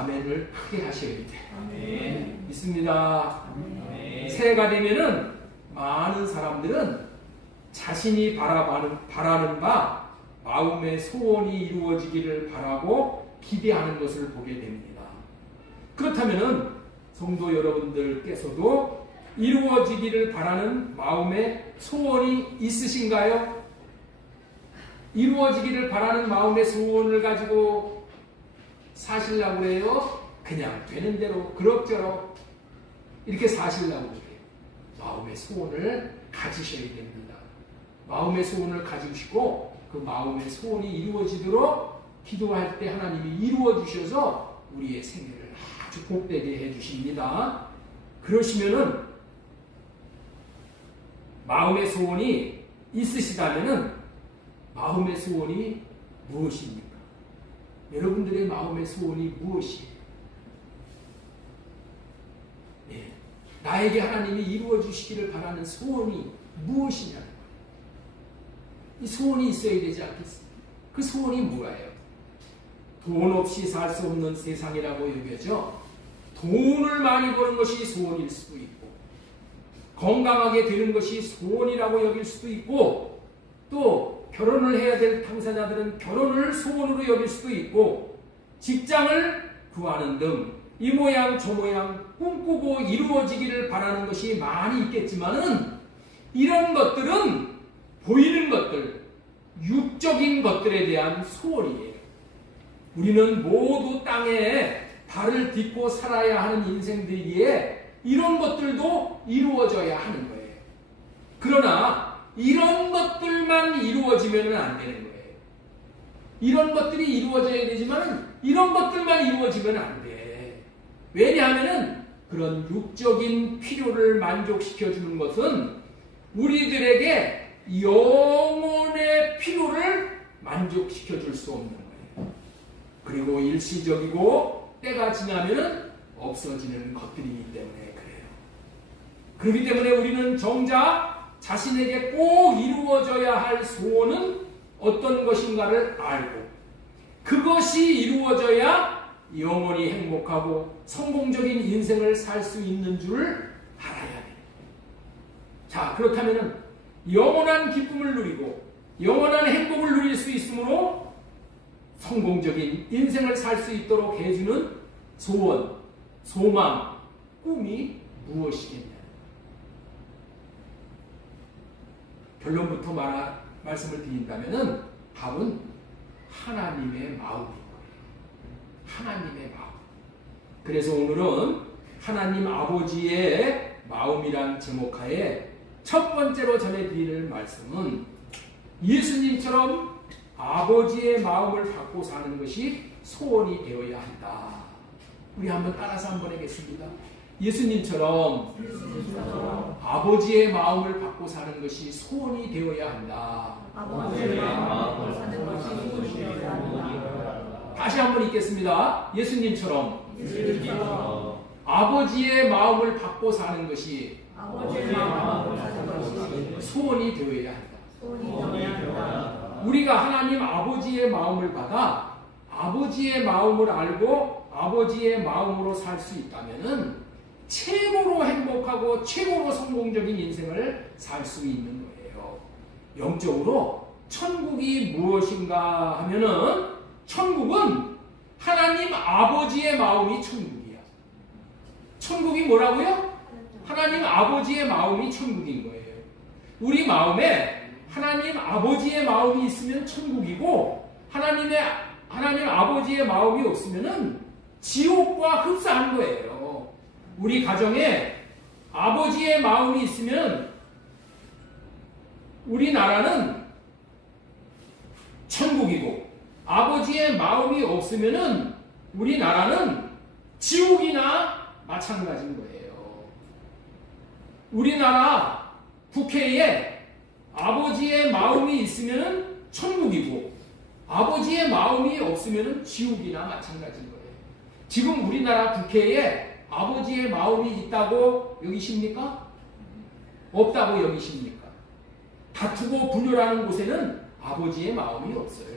아멘을 크게 하셔야 돼요. 아멘. 믿습니다. 아멘. 새해가 되면은 많은 사람들은 자신이 바라는 바 마음의 소원이 이루어지기를 바라고 기대하는 것을 보게 됩니다. 그렇다면은 성도 여러분들께서도 이루어지기를 바라는 마음의 소원이 있으신가요? 이루어지기를 바라는 마음의 소원을 가지고 사시려고 해요? 그냥 되는 대로 그럭저럭 이렇게 사시려고 해요. 마음의 소원을 가지셔야 됩니다. 마음의 소원을 가지시고 그 마음의 소원이 이루어지도록 기도할 때 하나님이 이루어 주셔서 우리의 생애를 아주 복되게 해 주십니다. 그러시면은 마음의 소원이 있으시다면은 마음의 소원이 무엇입니까? 여러분들의 마음의 소원이 무엇이에요? 네. 나에게 하나님이 이루어 주시기를 바라는 소원이 무엇이냐는 거예요. 이 소원이 있어야 되지 않겠습니까? 그 소원이 뭐예요? 돈 없이 살 수 없는 세상이라고 여겨져 돈을 많이 버는 것이 소원일 수도 있고 건강하게 되는 것이 소원이라고 여길 수도 있고 또 결혼을 해야 될 당사자들은 결혼을 소원으로 여길 수도 있고 직장을 구하는 등 이 모양 저 모양 꿈꾸고 이루어지기를 바라는 것이 많이 있겠지만은 이런 것들은 보이는 것들, 육적인 것들에 대한 소원이에요. 우리는 모두 땅에 발을 딛고 살아야 하는 인생들이기에 이런 것들도 이루어져야 하는 거예요. 그러나 이런 것들만 이루어지면 안 되는 거예요. 이런 것들이 이루어져야 되지만 이런 것들만 이루어지면 안 돼. 왜냐하면 그런 육적인 필요를 만족시켜주는 것은 우리들에게 영혼의 필요를 만족시켜줄 수 없는 거예요. 그리고 일시적이고 때가 지나면 없어지는 것들이기 때문에 그래요. 그렇기 때문에 우리는 정작 자신에게 꼭 이루어져야 할 소원은 어떤 것인가를 알고 그것이 이루어져야 영원히 행복하고 성공적인 인생을 살 수 있는 줄 알아야 돼요. 자, 그렇다면 영원한 기쁨을 누리고 영원한 행복을 누릴 수 있으므로 성공적인 인생을 살 수 있도록 해주는 소원, 소망, 꿈이 무엇이겠냐? 결론부터 말씀을 드린다면 답은 하나님의 마음인 거예요. 하나님의 마음. 그래서 오늘은 하나님 아버지의 마음이란 제목하에 첫 번째로 전해드릴 말씀은 예수님처럼 아버지의 마음을 갖고 사는 것이 소원이 되어야 한다. 우리 한번 따라서 한번 하겠습니다. 예수님처럼 아버지의 마음을 갖고 사는 것이 소원이 되어야 한다. 아버지의 마음을 사는 것이 소원이 되어야 한다. 다시 한번 읽겠습니다. 예수님처럼 아버지의 마음을 갖고 사는 것이 소원이 되어야 한다. 우리가 하나님 아버지의 마음을 받아 아버지의 마음을 알고 아버지의 마음으로 살 수 있다면은 최고로 행복하고 최고로 성공적인 인생을 살 수 있는 거예요. 영적으로 천국이 무엇인가 하면은 천국은 하나님 아버지의 마음이 천국이야. 천국이 뭐라고요? 하나님 아버지의 마음이 천국인 거예요. 우리 마음에 하나님 아버지의 마음이 있으면 천국이고 하나님 아버지의 마음이 없으면은 지옥과 흡사한 거예요. 우리 가정에 아버지의 마음이 있으면 우리나라는 천국이고 아버지의 마음이 없으면은 우리나라는 지옥이나 마찬가지인 거예요. 우리나라 국회에 아버지의 마음이 있으면은 천국이고 아버지의 마음이 없으면은 지옥이나 마찬가지인 거예요. 지금 우리나라 국회에 아버지의 마음이 있다고 여기십니까? 없다고 여기십니까? 다투고 분열하는 곳에는 아버지의 마음이 없어요.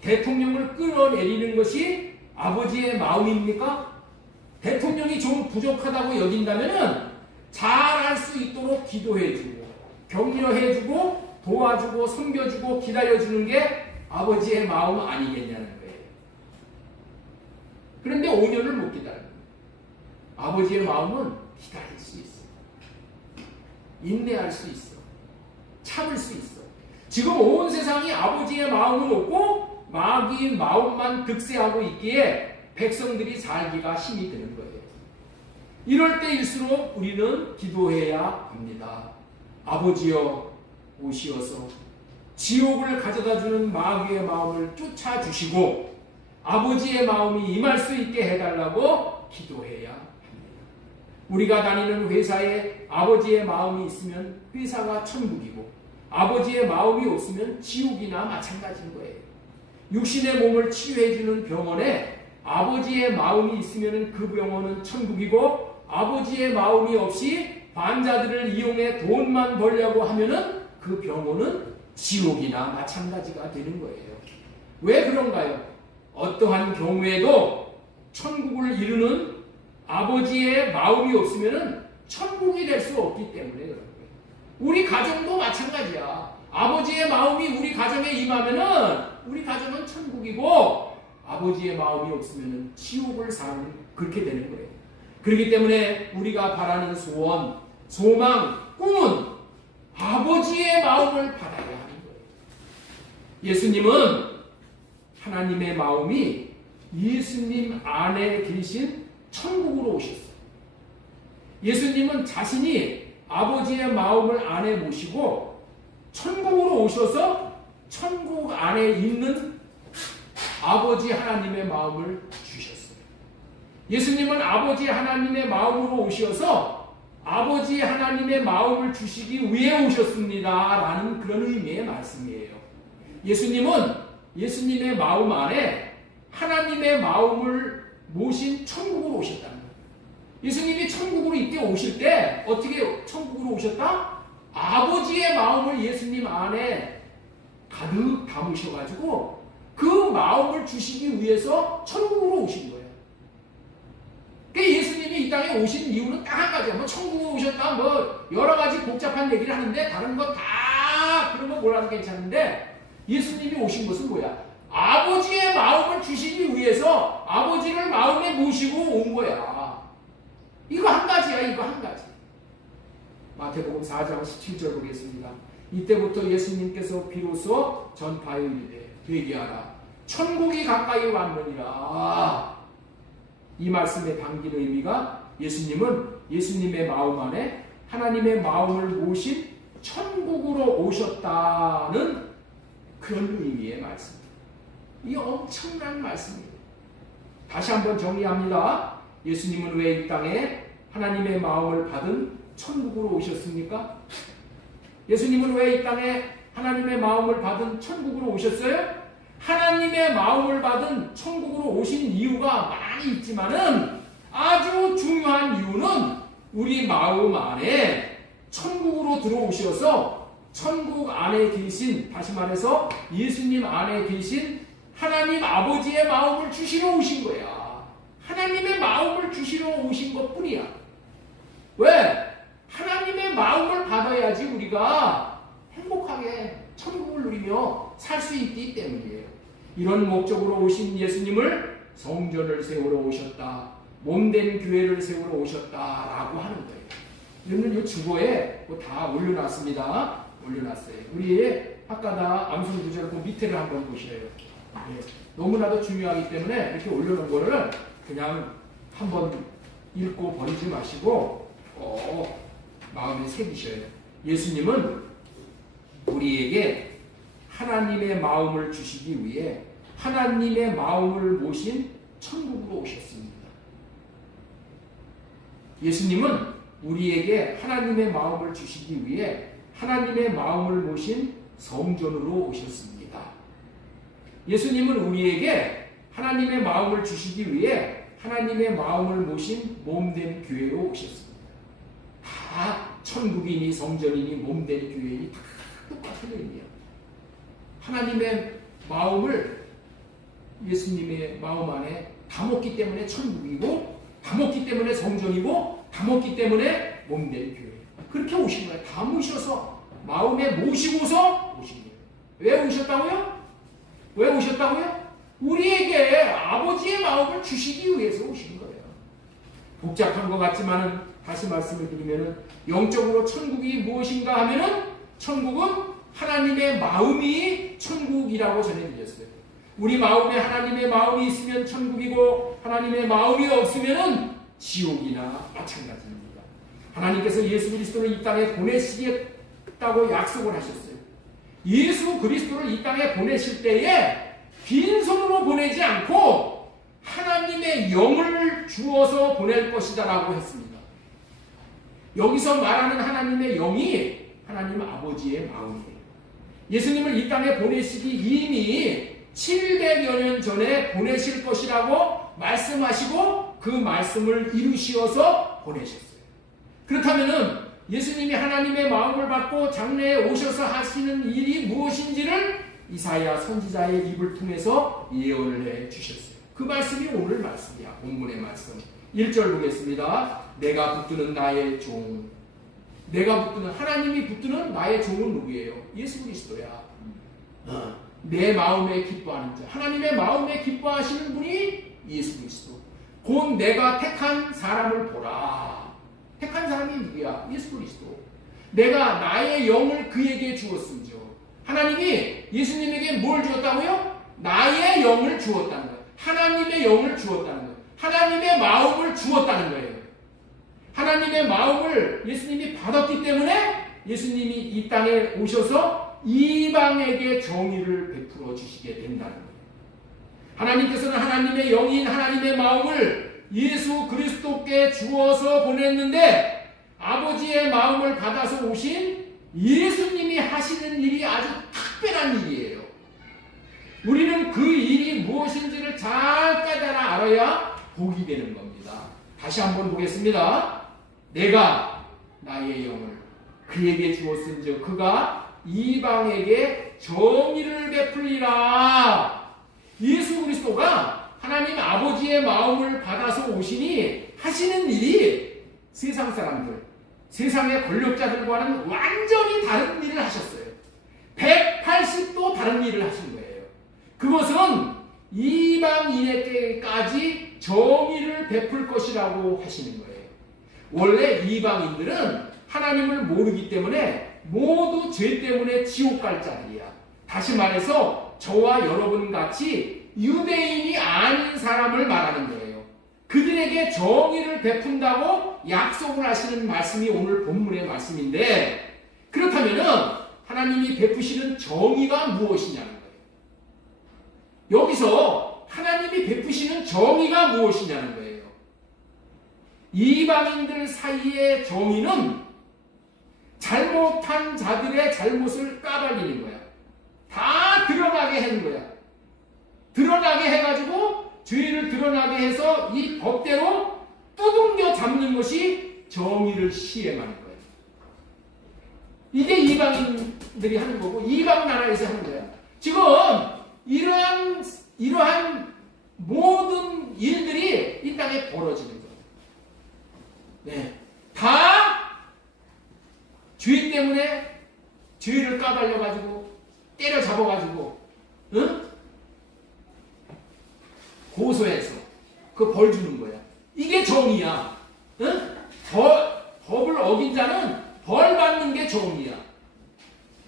대통령을 끌어내리는 것이 아버지의 마음입니까? 대통령이 좀 부족하다고 여긴다면은 잘할 수 있도록 기도해주고 격려해주고 도와주고 섬겨주고 기다려주는 게 아버지의 마음 아니겠냐는 거예요. 그런데 5년을 못 기다립니다. 아버지의 마음은 기다릴 수 있어. 인내할 수 있어. 참을 수 있어. 지금 온 세상이 아버지의 마음을 놓고 마귀의 마음만 득세하고 있기에 백성들이 살기가 힘이 드는 거예요. 이럴 때일수록 우리는 기도해야 합니다. 아버지여 오시어서 지옥을 가져다주는 마귀의 마음을 쫓아주시고 아버지의 마음이 임할 수 있게 해달라고 기도해야 합니다. 우리가 다니는 회사에 아버지의 마음이 있으면 회사가 천국이고 아버지의 마음이 없으면 지옥이나 마찬가지인 거예요. 육신의 몸을 치유해주는 병원에 아버지의 마음이 있으면 그 병원은 천국이고 아버지의 마음이 없이 환자들을 이용해 돈만 벌려고 하면은 그 병원은 지옥이나 마찬가지가 되는 거예요. 왜 그런가요? 어떠한 경우에도 천국을 이루는 아버지의 마음이 없으면은 천국이 될 수 없기 때문에 그런 거예요. 우리 가정도 마찬가지야. 아버지의 마음이 우리 가정에 임하면은 우리 가정은 천국이고 아버지의 마음이 없으면은 지옥을 사는 그렇게 되는 거예요. 그렇기 때문에 우리가 바라는 소원, 소망, 꿈은 아버지의 마음을 받아야 하는 거예요. 예수님은 하나님의 마음이 예수님 안에 계신 천국으로 오셨어요. 예수님은 자신이 아버지의 마음을 안에 모시고 천국으로 오셔서 천국 안에 있는 아버지 하나님의 마음을 주셨어요. 예수님은 아버지 하나님의 마음으로 오셔서 아버지 하나님의 마음을 주시기 위해 오셨습니다. 라는 그런 의미의 말씀이에요. 예수님은 예수님의 마음 안에 하나님의 마음을 모신 천국으로 오셨다는 거예요. 예수님이 천국으로 이때 오실 때 어떻게 천국으로 오셨다? 아버지의 마음을 예수님 안에 가득 담으셔가지고 그 마음을 주시기 위해서 천국으로 오신 거예요. 그러니까 예수님이 이 땅에 오신 이유는 딱 한 가지야. 뭐 천국으로 오셨다, 뭐 여러 가지 복잡한 얘기를 하는데 다른 거 다 그런 거 몰라도 괜찮은데 예수님이 오신 것은 뭐야? 아버지의 마음을 주시기 위해서 아버지를 마음에 모시고 온 거야. 이거 한 가지야, 이거 한 가지. 마태복음 4장 17절 보겠습니다. 이때부터 예수님께서 비로소 전파에 이르되 회개하라. 천국이 가까이 왔느니라. 이 말씀의 담긴 의미가 예수님은 예수님의 마음 안에 하나님의 마음을 모신 천국으로 오셨다는 그런 의미의 말씀입니다. 이 엄청난 말씀입니다. 다시 한번 정리합니다. 예수님은 왜 이 땅에 하나님의 마음을 받은 천국으로 오셨습니까? 예수님은 왜 이 땅에 하나님의 마음을 받은 천국으로 오셨어요? 하나님의 마음을 받은 천국으로 오신 이유가 많이 있지만은 아주 중요한 이유는 우리 마음 안에 천국으로 들어오셔서 천국 안에 계신, 다시 말해서 예수님 안에 계신 하나님 아버지의 마음을 주시러 오신 거야. 하나님의 마음을 주시러 오신 것 뿐이야. 왜? 하나님의 마음을 받아야지 우리가 행복하게 천국을 누리며 살 수 있기 때문이에요. 이런 목적으로 오신 예수님을 성전을 세우러 오셨다, 몸된 교회를 세우러 오셨다라고 하는 거예요. 이거는 이 주보에 다 올려놨습니다. 올려놨어요. 우리 아까 암송 구절 그 밑에를 한번 보셔요. 예, 너무나도 중요하기 때문에 이렇게 올려놓은 거를 그냥 한번 읽고 버리지 마시고 마음에 새기셔요. 예수님은 우리에게 하나님의 마음을 주시기 위해 하나님의 마음을 모신 천국으로 오셨습니다. 예수님은 우리에게 하나님의 마음을 주시기 위해 하나님의 마음을 모신 성전으로 오셨습니다. 예수님은 우리에게 하나님의 마음을 주시기 위해 하나님의 마음을 모신 몸된 교회로 오셨습니다. 다 천국이니 성전이니 몸된 교회니 다 똑같은 의미예요. 하나님의 마음을 예수님의 마음 안에 담았기 때문에 천국이고, 담았기 때문에 성전이고, 담았기 때문에 몸된 교회. 그렇게 오신 거예요. 다 모셔서 마음에 모시고서 오신 거예요. 왜 오셨다고요? 왜 오셨다고요? 우리에게 아버지의 마음을 주시기 위해서 오신 거예요. 복잡한 것 같지만은 다시 말씀을 드리면은 영적으로 천국이 무엇인가 하면은 천국은 하나님의 마음이 천국이라고 전해드렸어요. 우리 마음에 하나님의 마음이 있으면 천국이고 하나님의 마음이 없으면은 지옥이나 마찬가지입니다. 하나님께서 예수 그리스도를 이 땅에 보내시겠다고 약속을 하셨어요. 예수 그리스도를 이 땅에 보내실 때에 빈손으로 보내지 않고 하나님의 영을 주어서 보낼 것이다라고 했습니다. 여기서 말하는 하나님의 영이 하나님 아버지의 마음이에요. 예수님을 이 땅에 보내시기 이미 700여 년 전에 보내실 것이라고 말씀하시고 그 말씀을 이루시어서 보내셨어요. 그렇다면은 예수님이 하나님의 마음을 받고 장래에 오셔서 하시는 일이 무엇인지를 이사야 선지자의 입을 통해서 예언을 해 주셨어요. 그 말씀이 오늘 말씀이야. 본문의 말씀. 1절 보겠습니다. 내가 붙드는 나의 종. 내가 붙드는, 하나님이 붙드는 나의 종은 누구예요? 예수 그리스도야. 내 마음에 기뻐하는 자. 하나님의 마음에 기뻐하시는 분이 예수 그리스도. 곧 내가 택한 사람을 보라. 택한 사람이 누구야? 예수 그리스도. 내가 나의 영을 그에게 주었음죠. 하나님이 예수님에게 뭘 주었다고요? 나의 영을 주었다는 거예요. 하나님의 영을 주었다는 거예요. 하나님의 마음을 주었다는 거예요. 하나님의 마음을 예수님이 받았기 때문에 예수님이 이 땅에 오셔서 이방에게 정의를 베풀어 주시게 된다는 거예요. 하나님께서는 하나님의 영인 하나님의 마음을 예수 그리스도께 주어서 보냈는데 아버지의 마음을 받아서 오신 예수님이 하시는 일이 아주 특별한 일이에요. 우리는 그 일이 무엇인지를 잘 깨달아 알아야 복이 되는 겁니다. 다시 한번 보겠습니다. 내가 나의 영을 그에게 주었은즉 그가 이방에게 정의를 베풀리라. 예수 그리스도가 하나님 아버지의 마음을 받아서 오시니 하시는 일이 세상 사람들, 세상의 권력자들과는 완전히 다른 일을 하셨어요. 180도 다른 일을 하신 거예요. 그것은 이방인에게까지 정의를 베풀 것이라고 하시는 거예요. 원래 이방인들은 하나님을 모르기 때문에 모두 죄 때문에 지옥 갈 자들이야. 다시 말해서 저와 여러분 같이 유대인이 아닌 사람을 말하는 거예요. 그들에게 정의를 베푼다고 약속을 하시는 말씀이 오늘 본문의 말씀인데, 그렇다면은 하나님이 베푸시는 정의가 무엇이냐는 거예요. 여기서 하나님이 베푸시는 정의가 무엇이냐는 거예요. 이방인들 사이의 정의는 잘못한 자들의 잘못을 까발리는 거야. 다 드러나게 하는 거야. 드러나게 해가지고 죄를 드러나게 해서 이 법대로 두둥겨 잡는 것이 정의를 시행하는 거예요. 이게 이방인들이 하는 거고 이방 나라에서 하는 거야. 지금 이러한 모든 일들이 이 땅에 벌어지는 거예요. 네, 다 죄 때문에 죄를 까발려가지고 때려잡아가지고 고소해서 그 벌 주는 거야. 이게 정의야. 법을 어긴 자는 벌 받는 게 정의야.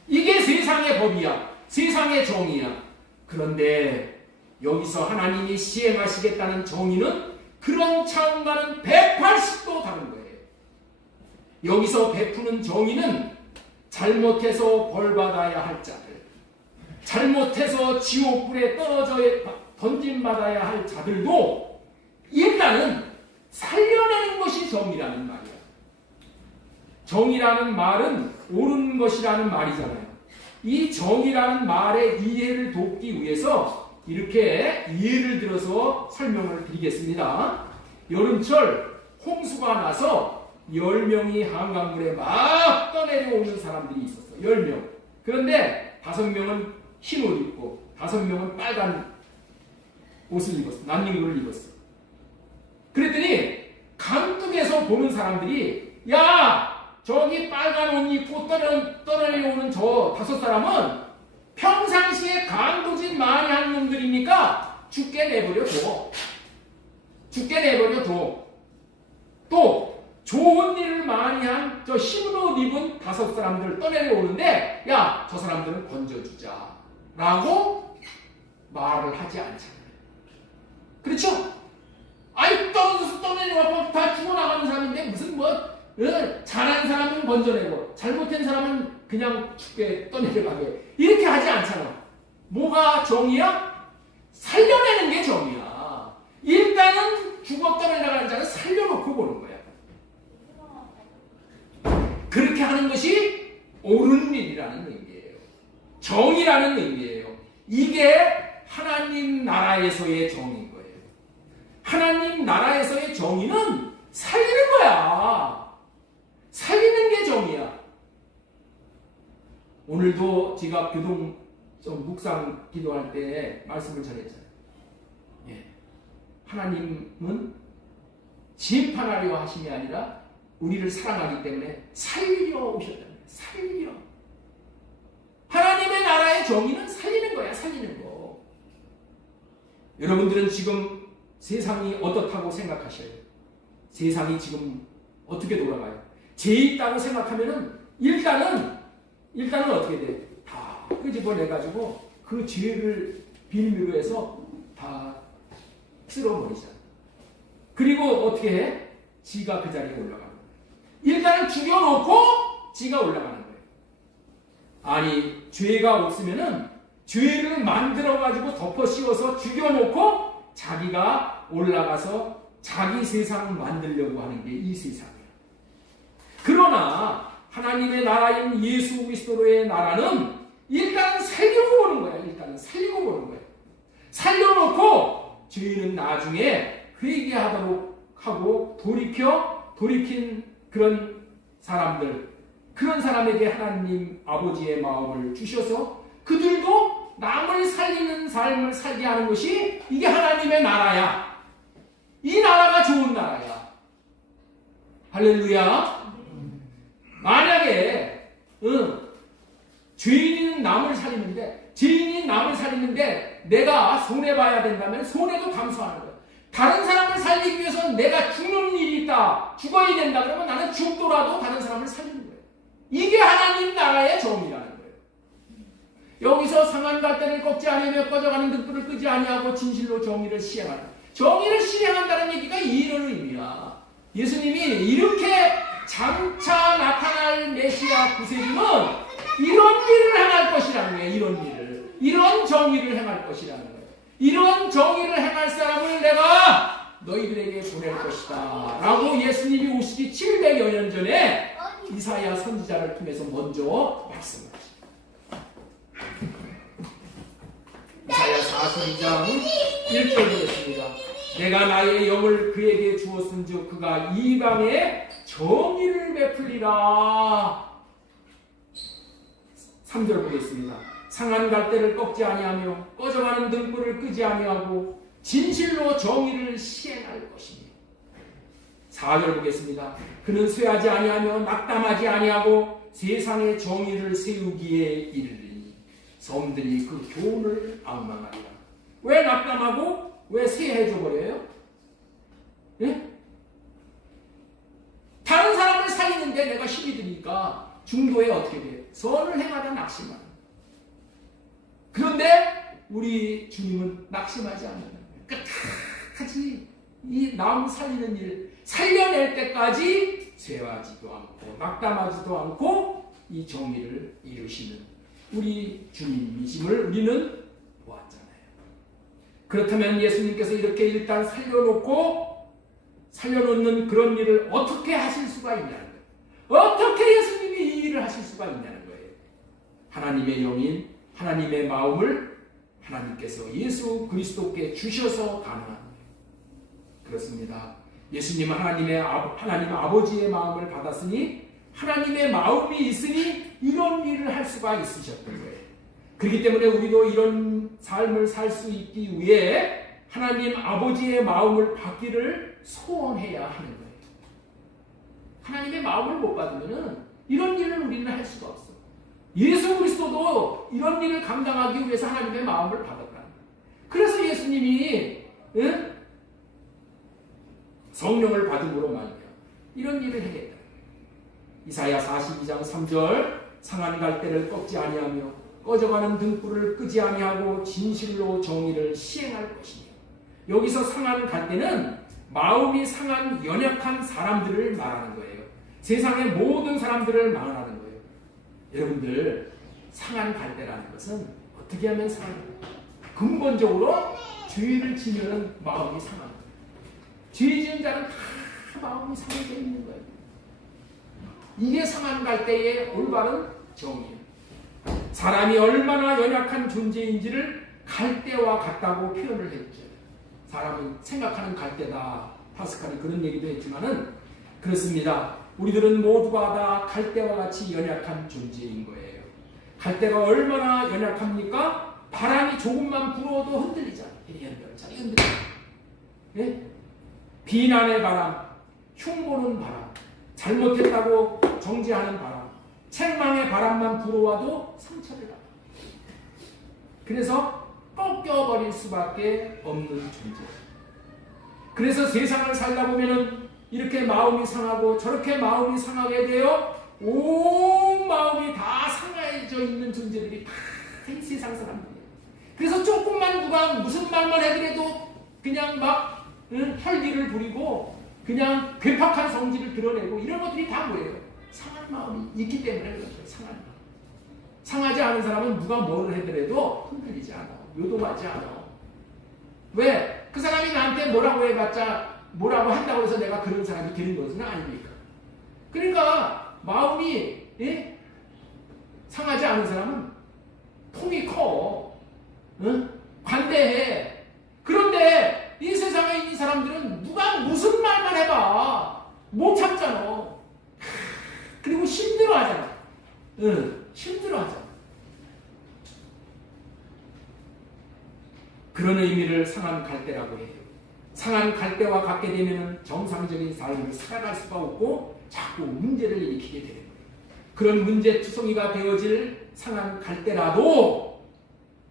이게 세상의 법이야. 세상의 정의야. 그런데 여기서 하나님이 시행하시겠다는 정의는 그런 차원과는 180도 다른 거예요. 여기서 베푸는 정의는 잘못해서 벌받아야 할 자들, 잘못해서 지옥불에 떨어져 던짐받아야 할 자들도 일단은 살려내는 것이 정의라는 말이야. 정의라는 말은 옳은 것이라는 말이잖아요. 이 정의라는 말의 이해를 돕기 위해서 이렇게 예를 들어서 설명을 드리겠습니다. 여름철 홍수가 나서 10명이 한강물에 막 떠내려오는 사람들이 있었어. 10명. 그런데 5명은 흰 옷 입고 5명은 빨간 옷을 입었어. 난닝구를 입었어. 그랬더니 강둑에서 보는 사람들이 야 저기 빨간 옷 입고 떠내려오는 저 5사람은 평상시에 강도짓 많이 한 놈들이니까 죽게 내버려 둬. 죽게 내버려 둬. 또 좋은 일을 많이 한 저 흰 옷 입은 5사람들 떠내려오는데 야 저 사람들은 건져주자 라고 말을 하지 않잖아요. 그렇죠? 아이 떨어져서 떠내려와서 다 죽어나가는 사람인데 무슨 잘한 사람은 건져내고 잘못한 사람은 그냥 죽게 떠내려가게 이렇게 하지 않잖아. 뭐가 정의야? 살려내는 게 정의야. 일단은 죽어 떠내려가는 자는 살려놓고 보는 거야. 그렇게 하는 것이 옳은 일이라는 의미예요. 정의라는 의미예요. 이게 하나님 나라에서의 정의인 거예요. 하나님 나라에서의 정의는 살리는 거야. 살리는 게 정의야. 오늘도 제가 교동 좀 묵상 기도할 때 말씀을 전했잖아요. 예. 하나님은 심판하려 하심이 아니라 우리를 사랑하기 때문에 살리려 오셨다는 거예요. 살리려. 하나님의 나라의 정의는 살리는 거야. 살리는 거. 여러분들은 지금 세상이 어떻다고 생각하셔요? 세상이 지금 어떻게 돌아가요? 죄 있다고 생각하면은 일단은 어떻게 돼? 다 끄집어내가지고 그 죄를 빌미로 해서 다 쓸어버리잖아. 그리고 어떻게 해? 지가 그 자리에 올라가는 거예요. 일단은 죽여놓고 지가 올라가는 거예요. 아니 죄가 없으면은 죄를 만들어가지고 덮어 씌워서 죽여놓고 자기가 올라가서 자기 세상을 만들려고 하는 게 이 세상이에요. 그러나 하나님의 나라인 예수 그리스도의 나라는 일단 살리고 보는 거야. 일단은 살리고 보는 거야. 살려놓고 죄는 나중에 회개하도록 하고 돌이킨 그런 사람들, 그런 사람에게 하나님 아버지의 마음을 주셔서 그들도 남을 살리는 삶을 살게 하는 것이 이게 하나님의 나라야. 이 나라가 좋은 나라야. 할렐루야. 만약에 죄인은 남을 살리는데 내가 손해봐야 된다면 손해도 감수하는 거야. 다른 사람을 살리기 위해서는 내가 죽는 일이 있다. 죽어야 된다. 그러면 나는 죽더라도 다른 사람을 살리는 거예요. 이게 하나님 나라의 정의라는 거예요. 여기서 상한 갈대를 꺾지 아니하며 꺼져가는 등불을 끄지 아니하고 진실로 정의를 시행한다. 정의를 실행한다는 얘기가 이런 의미야. 예수님이 이렇게 장차 나타날 메시아 구세주는 이런 일을 행할 것이라는 거예요. 이런 일을. 이런 정의를 행할 것이라는 거예요. 이런 정의를 행할 사람을 내가 너희들에게 보낼 것이다 라고 예수님이 오시기 700여 년 전에 이사야 선지자를 통해서 먼저 말씀하십니다. 이사야 42장 1절 보겠습니다. 내가 나의 영을 그에게 주었은즉 그가 이방에 정의를 베풀리라. 3절 보겠습니다. 상한 갈대를 꺾지 아니하며 꺼져가는 등불을 끄지 아니하고 진실로 정의를 시행할 것이며. 4절 보겠습니다. 그는 쇠하지 아니하며 낙담하지 아니하고 세상의 정의를 세우기에 이르리니 섬들이 그 교훈을 앙망하리라. 왜 낙담하고 왜 쇠해져 버려요? 예? 다른 사람을 살리는데 내가 힘이 드니까 중도에 어떻게 돼요? 선을 행하다 낙심하는. 그런데 우리 주님은 낙심하지 않는다. 끝까지 이 남 살리는 일 살려낼 때까지 쇠하지도 않고 낙담하지도 않고 이 정의를 이루시는 우리 주님이심을 우리는 보았잖아요. 그렇다면 예수님께서 이렇게 일단 살려놓는 그런 일을 어떻게 하실 수가 있냐는 거예요. 어떻게 예수님이 이 일을 하실 수가 있냐는 거예요. 하나님의 영인 하나님의 마음을 하나님께서 예수 그리스도께 주셔서 가능한 거예요. 그렇습니다. 예수님은 하나님 아버지의 마음을 받았으니 하나님의 마음이 있으니 이런 일을 할 수가 있으셨던 거예요. 그렇기 때문에 우리도 이런 삶을 살 수 있기 위해 하나님 아버지의 마음을 받기를 소원해야 하는 거예요. 하나님의 마음을 못 받으면 이런 일을 우리는 할 수가 없어. 예수 그리스도도 이런 일을 감당하기 위해서 하나님의 마음을 받았다. 그래서 예수님이 성령을 받음으로 말이야 이런 일을 하겠다. 이사야 42장 3절 상한 갈대를 꺾지 아니하며 꺼져가는 등불을 끄지 아니하고 진실로 정의를 시행할 것이며. 여기서 상한 갈대는 마음이 상한 연약한 사람들을 말하는 거예요. 세상의 모든 사람들을 말하는 거예요. 여러분들 상한 갈대라는 것은 어떻게 하면 상합니까? 근본적으로 죄를 지면 마음이 상합니다. 죄 지은 자는 다 마음이 상해져 있는 거예요. 이게 상한 갈대의 올바른 정의예요. 사람이 얼마나 연약한 존재인지를 갈대와 같다고 표현을 했죠. 사람은 생각하는 갈대다. 파스칼이 그런 얘기도 했지만은 그렇습니다. 우리들은 모두가 다 갈대와 같이 연약한 존재인 거예요. 갈대가 얼마나 연약합니까? 바람이 조금만 불어도 흔들리잖아요. 잘 흔들려요. 예? 비난의 바람, 흉보는 바람, 잘못했다고 정죄하는 바람, 책망의 바람만 불어와도 상처를 받아요. 그래서 꺾여버릴 수밖에 없는 존재. 그래서 세상을 살다 보면은 이렇게 마음이 상하고 저렇게 마음이 상하게 되어 온 마음이 다 상해져 있는 존재들이 다 이 세상 사람들이에요. 그래서 조금만 누가 무슨 말만 해도 그냥 막 혈기를 부리고 그냥 괴팍한 성질을 드러내고 이런 것들이 다 뭐예요? 상한 마음이 있기 때문에 그런 거예요. 상한 마음. 상하지 않은 사람은 누가 뭐를 해더라도 흔들리지 않아. 요동하지 않아. 왜? 그 사람이 나한테 뭐라고 해봤자 뭐라고 한다고 해서 내가 그런 사람이 되는 것은 아닙니까? 그러니까 마음이 상하지 않은 사람은 통이 커. 관대해. 그런데 이 세상에 있는 사람들은 누가 무슨 말만 해봐 못 참잖아. 그리고 힘들어하잖아. 힘들어하잖아. 그런 의미를 상한 갈대라고 해요. 상한 갈대와 같게 되면 정상적인 삶을 살아갈 수가 없고 자꾸 문제를 일으키게 되는 거예요. 그런 문제투성이가 되어질 상한 갈대라도,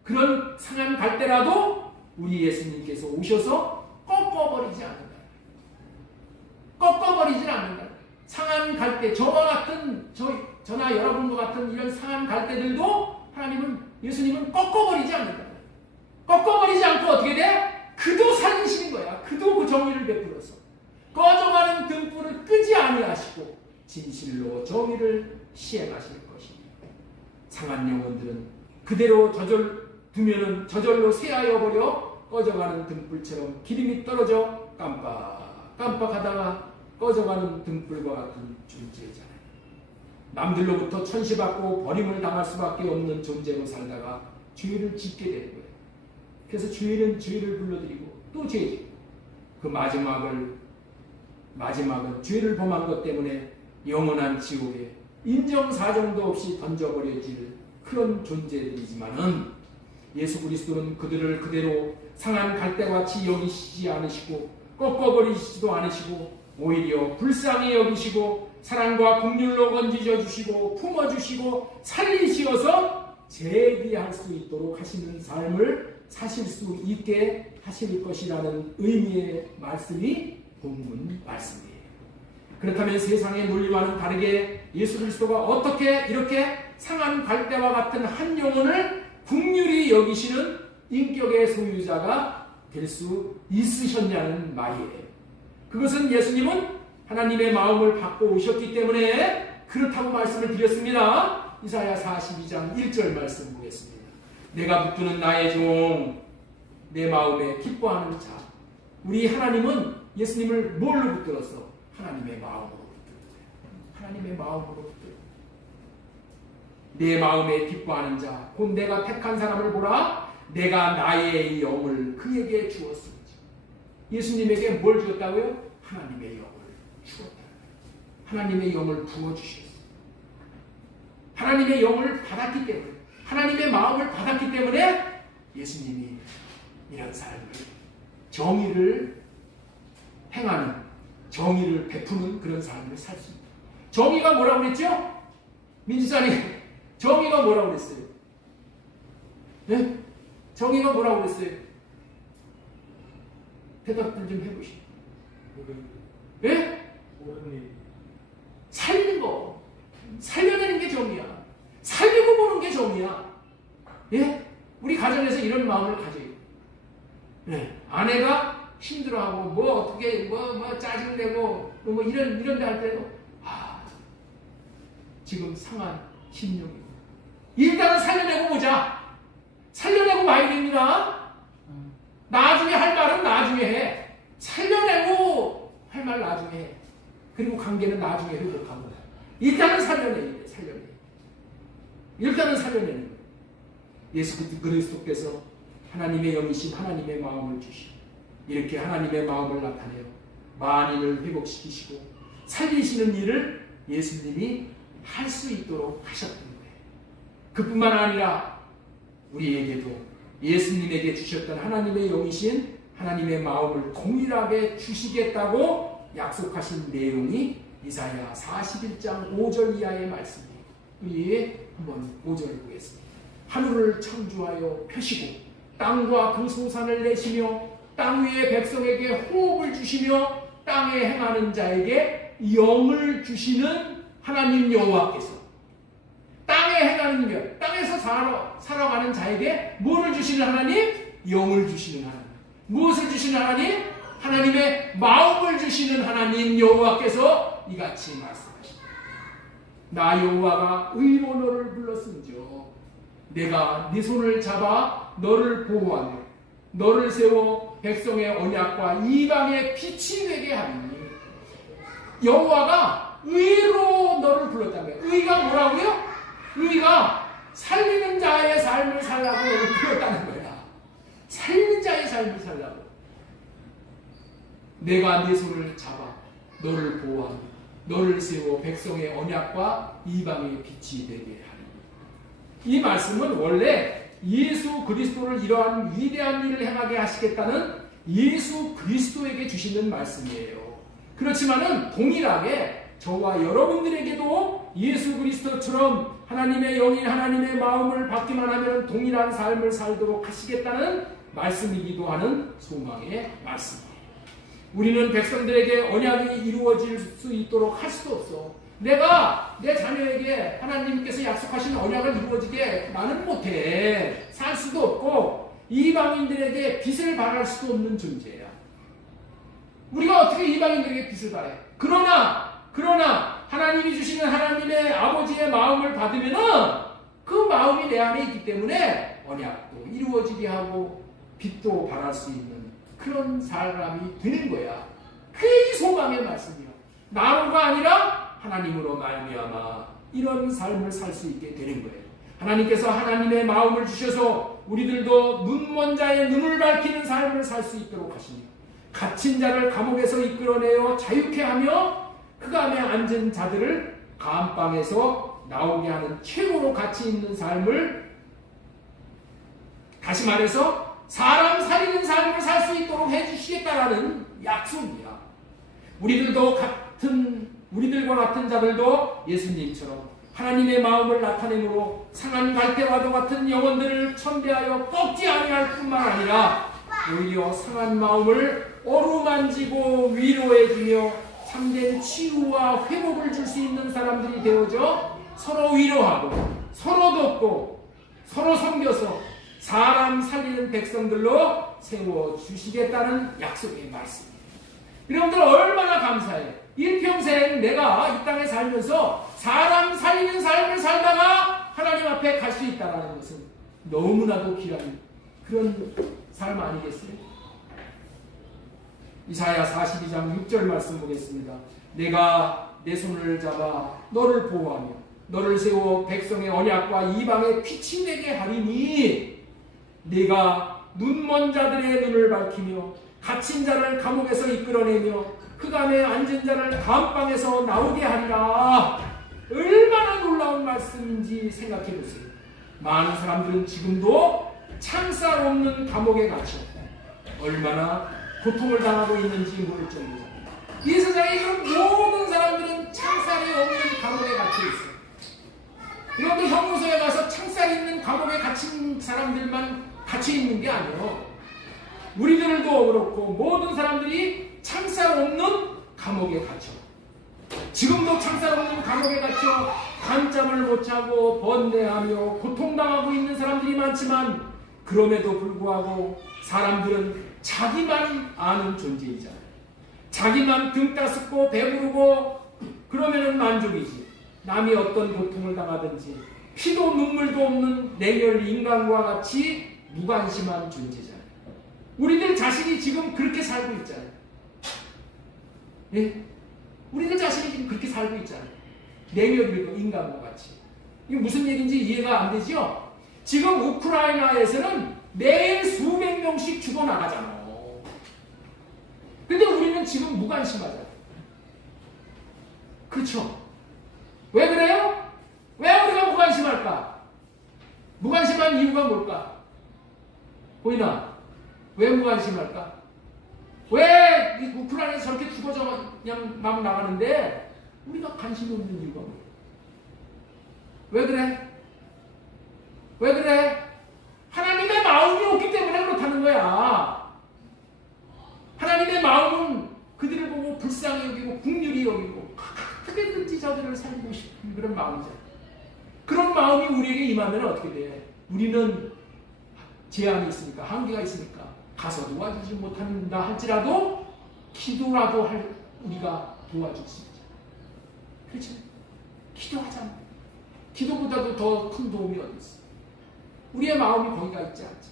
그런 상한 갈대라도 우리 예수님께서 오셔서 꺾어버리지 않는다. 꺾어버리질 않는다. 상한 갈대, 저와 같은, 저나 여러분과 같은 이런 상한 갈대들도 예수님은 꺾어버리지 않는다. 꺾어버리지 않고 어떻게 돼? 그도 살리시는 거야. 그도 그 정의를 베풀어서 꺼져가는 등불을 끄지 아니하시고 진실로 정의를 시행하실 것입니다. 상한 영혼들은 그대로 두면은 저절로 쇠하여 버려 꺼져가는 등불처럼 기름이 떨어져 깜빡깜빡하다가 꺼져가는 등불과 같은 존재잖아요. 남들로부터 천시받고 버림을 당할 수밖에 없는 존재로 살다가 죄를 짓게 되는 거예요. 그래서 죄는 죄를 불러들이고 또 죄지. 그 마지막은 죄를 범한 것 때문에 영원한 지옥에 인정사정도 없이 던져버려질 그런 존재들이지만은 예수 그리스도는 그들을 그대로 상한 갈대같이 여기시지 않으시고 꺾어버리시지도 않으시고 오히려 불쌍히 여기시고 사랑과 긍휼로 건지셔 주시고 품어주시고 살리시어서 재기할 수 있도록 하시는 삶을 사실 수 있게 하실 것이라는 의미의 말씀이 본문 말씀이에요. 그렇다면 세상의 논리와는 다르게 예수 그리스도가 어떻게 이렇게 상한 갈대와 같은 한 영혼을 긍휼히 여기시는 인격의 소유자가 될 수 있으셨냐는 말이에요. 그것은 예수님은 하나님의 마음을 받고 오셨기 때문에 그렇다고 말씀을 드렸습니다. 이사야 42장 1절 말씀 보겠습니다. 내가 붙드는 나의 종, 내 마음에 기뻐하는 자. 우리 하나님은 예수님을 뭘로 붙들었어? 하나님의 마음으로 붙들었어요. 하나님의 마음으로 붙들었어요. 내 마음에 기뻐하는 자, 곧 내가 택한 사람을 보라. 내가 나의 영을 그에게 주었습니다. 예수님에게 뭘 주었다고요? 하나님의 영을 주었다. 하나님의 영을 부어주셨어요. 하나님의 영을 받았기 때문에, 하나님의 마음을 받았기 때문에 예수님이 이런 삶을 정의를 행하는, 정의를 베푸는 그런 삶을 살 수 있다. 정의가 뭐라고 그랬죠? 민주사님, 정의가 뭐라고 그랬어요? 네? 정의가 뭐라고 그랬어요? 대답들 좀 해보시죠. 예? 살리는 거, 살려내는 게 정의야. 살리고 보는 게 정의야. 예? 우리 가정에서 이런 마음을 가져요. 예. 아내가 힘들어하고 뭐 어떻게 뭐 짜증내고 뭐 이런 데 할 때도 지금 상한 심령이고 일단은 살려내고 보자. 살려내고 봐야 됩니다. 나중에 할 말은 나중에 해. 살려내고 할 말 나중에 해. 그리고 관계는 나중에 회복하는 거야. 일단은 살려내야 돼. 일단은 살려내는 거야. 예수 그리스도께서 하나님의 영이신 하나님의 마음을 주시고 이렇게 하나님의 마음을 나타내어 만인을 회복시키시고 살리시는 일을 예수님이 할 수 있도록 하셨던 거예요. 그뿐만 아니라 우리에게도 예수님에게 주셨던 하나님의 영이신 하나님의 마음을 동일하게 주시겠다고 약속하신 내용이 이사야 41장 5절 이하의 말씀이에요. 우리 한번 5절을 보겠습니다. 하늘을 창조하여 펴시고 땅과 그 소산을 내시며 땅 위의 백성에게 호흡을 주시며 땅에 행하는 자에게 영을 주시는 하나님 여호와께서 땅에 행하는 일, 땅에서 살아가는 자에게 뭐를 주시는 하나님? 영을 주시는 하나님. 무엇을 주시는 하나님? 하나님의 마음을 주시는 하나님 여호와께서 이같이 말씀하십니다. 나 여호와가 의로 너를 불렀은즉 내가 네 손을 잡아 너를 보호하며 너를 세워 백성의 언약과 이방의 빛이 되게 하리니. 여호와가 의로 너를 불렀다며. 의가 뭐라고요? 의가 살리는 자의 삶을 살라고 너를 불렀다는 거야. 살리는 자의 삶을 살라고. 내가 네 손을 잡아 너를 보호하며 너를 세워 백성의 언약과 이방의 빛이 되게 하리니. 이 말씀은 원래 예수 그리스도를 이러한 위대한 일을 행하게 하시겠다는 예수 그리스도에게 주시는 말씀이에요. 그렇지만은 동일하게 저와 여러분들에게도 예수 그리스도처럼 하나님의 영이 하나님의 마음을 받기만 하면 동일한 삶을 살도록 하시겠다는 말씀이기도 하는 소망의 말씀이에요. 우리는 백성들에게 언약이 이루어질 수 있도록 할 수도 없어. 내가 내 자녀에게 하나님께서 약속하신 언약을 이루어지게 나는 못해. 살 수도 없고 이방인들에게 빚을 바랄 수도 없는 존재야. 우리가 어떻게 이방인들에게 빚을 바래? 그러나 하나님이 주시는 하나님의 아버지의 마음을 받으면은 그 마음이 내 안에 있기 때문에 언약도 이루어지게 하고 빚도 바랄 수 있는 그런 사람이 되는 거야. 그게 이 소망의 말씀이야. 나로가 아니라 하나님으로 말미암아 이런 삶을 살 수 있게 되는 거예요. 하나님께서 하나님의 마음을 주셔서 우리들도 눈먼 자의 눈을 밝히는 삶을 살 수 있도록 하십니다. 갇힌 자를 감옥에서 이끌어내어 자유케 하며 그 감에 앉은 자들을 감방에서 나오게 하는 최고로 가치 있는 삶을, 다시 말해서 사람 살리는 삶을 살 수 있도록 해주시겠다라는 약속이야. 우리들과 같은 자들도 예수님처럼 하나님의 마음을 나타내므로 상한 갈대와도 같은 영혼들을 천대하여 꺾지 아니할 뿐만 아니라 오히려 상한 마음을 어루만지고 위로해주며 참된 치유와 회복을 줄 수 있는 사람들이 되어져 서로 위로하고 서로 돕고 서로 섬겨서 사람 살리는 백성들로 세워주시겠다는 약속의 말씀입니다. 여러분들 얼마나 감사해요. 일평생 내가 이 땅에 살면서 사람 살리는 삶을 살다가 하나님 앞에 갈 수 있다는 것은 너무나도 귀한 그런 삶 아니겠어요? 이사야 42장 6절 말씀 보겠습니다. 내가 내 손을 잡아 너를 보호하며 너를 세워 백성의 언약과 이방의 빛이 되게 하리니 네가 눈먼 자들의 눈을 밝히며 갇힌 자를 감옥에서 이끌어내며 흑암에 앉은 자를 감방에서 나오게 하리라. 얼마나 놀라운 말씀인지 생각해 보세요. 많은 사람들은 지금도 창살 없는 감옥에 갇혀 얼마나 고통을 당하고 있는지 모를 정도잖아요. 이 세상에 있는 모든 사람들은 창살이 없는 감옥에 갇혀 있어요. 여러분들 형무소에 가서 창살이 있는 감옥에 갇힌 사람들만 갇혀 있는 게 아니에요. 우리들도 그렇고 모든 사람들이 창살 없는 감옥에 갇혀. 지금도 창살 없는 감옥에 갇혀 밤잠을 못 자고 번뇌하며 고통당하고 있는 사람들이 많지만 그럼에도 불구하고 사람들은 자기만 아는 존재이잖아요. 자기만 등 따숩고 배부르고 그러면은 만족이지. 남이 어떤 고통을 당하든지 피도 눈물도 없는 냉혈 인간과 같이 무관심한 존재잖아요. 우리들 자신이 지금 그렇게 살고 있잖아요. 예? 우리들 자신이 지금 그렇게 살고 있잖아요. 냉혈 인간과 같이. 이게 무슨 얘기인지 이해가 안 되죠? 지금 우크라이나에서는 매일 수백 명씩 죽어나가잖아. 근데 우리는 지금 무관심하잖아. 그렇죠? 왜 그래요? 왜 우리가 무관심할까? 무관심한 이유가 뭘까? 보이나? 왜 무관심할까? 왜 우크라이나에서 저렇게 죽어져 그냥 막 나가는데 우리가 관심이 없는 이유가 뭐예요? 왜 그래? 왜 그래? 하나님의 마음이 없기 때문에 그렇다는 거야. 하나님의 마음은 그들을 보고 불쌍히 여기고 긍휼히 여기고 어떻게든지 저들을 살리고 싶은 그런 마음이잖아. 그런 마음이 우리에게 임하면 어떻게 돼? 우리는 제한이 있으니까, 한계가 있으니까 가서 도와주지 못한다 할지라도 기도라도 할 우리가 도와줄 수 있잖아. 그렇죠? 기도하잖아. 기도보다도 더 큰 도움이 어디 있어? 우리의 마음이 거기가 있지 않지.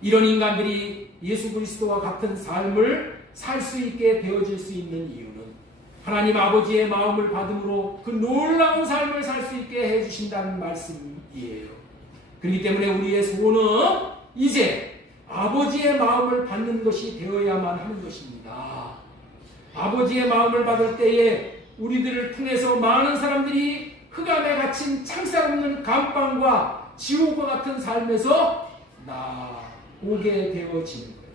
이런 인간들이 예수 그리스도와 같은 삶을 살 수 있게 되어질 수 있는 이유는 하나님 아버지의 마음을 받음으로 그 놀라운 삶을 살 수 있게 해주신다는 말씀이에요. 그렇기 때문에 우리의 소원은 이제 아버지의 마음을 받는 것이 되어야만 하는 것입니다. 아버지의 마음을 받을 때에 우리들을 통해서 많은 사람들이 흑암에 갇힌 창살 없는 감방과 지옥과 같은 삶에서 나오게 되어지는 거예요.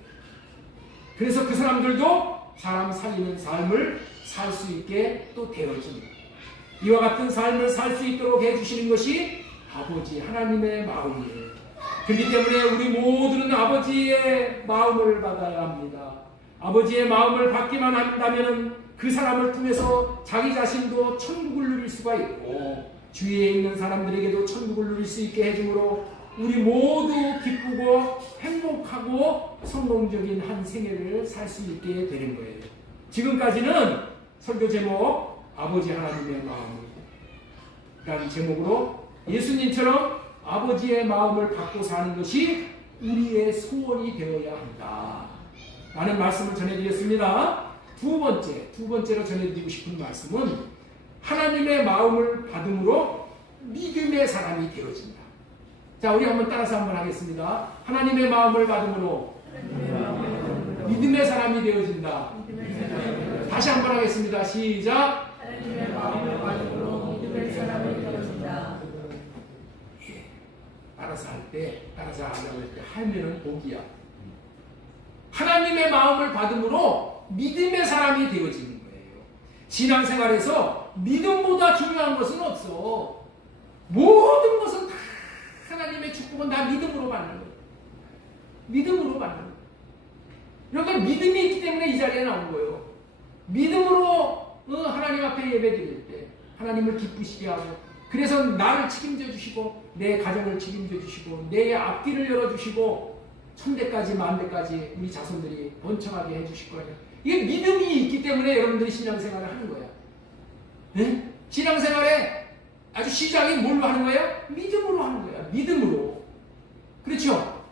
그래서 그 사람들도 사람 살리는 삶을 살 수 있게 또 되어집니다. 이와 같은 삶을 살 수 있도록 해주시는 것이 아버지 하나님의 마음이에요. 그렇기 때문에 우리 모두는 아버지의 마음을 받아야 합니다. 아버지의 마음을 받기만 한다면 그 사람을 통해서 자기 자신도 천국을 누릴 수가 있고 주위에 있는 사람들에게도 천국을 누릴 수 있게 해주므로 우리 모두 기쁘고 행복하고 성공적인 한 생애를 살 수 있게 되는 거예요. 지금까지는 설교 제목 아버지 하나님의 마음이라는 제목으로 예수님처럼 아버지의 마음을 받고 사는 것이 우리의 소원이 되어야 한다 라는 말씀을 전해드렸습니다. 두 번째로 전해드리고 싶은 말씀은 하나님의 마음을 받음으로 믿음의 사람이 되어진다. 자, 우리 한번 따라서 한번 하겠습니다. 하나님의 마음을 받음으로 믿음의 사람이 되어진다. 다시 한번 하겠습니다. 시작. 하나님의 마음을 받음으로 믿음의 사람이 되어진다. 예. 따라서 할 때, 따라서 하려고 할 때 하면은 복이야. 하나님의 마음을 받음으로 믿음의 사람이 되어지는 거예요. 신앙생활에서 믿음보다 중요한 것은 없어. 모든 것은 다 하나님의 축복은 다 믿음으로 받는 거예요. 믿음으로 받는 거예요. 그러니까 믿음이 있기 때문에 이 자리에 나온 거예요. 믿음으로 하나님 앞에 예배드릴 때 하나님을 기쁘시게 하고 그래서 나를 책임져 주시고 내 가정을 책임져 주시고 내 앞길을 열어주시고 천대까지 만대까지 우리 자손들이 번창하게 해주실 거예요. 이게 믿음이 있기 때문에 여러분들이 신앙생활을 하는 거야. 네? 신앙생활에 아주 시작이 뭘로 하는 거예요? 믿음으로 하는 거야. 믿음으로. 그렇죠?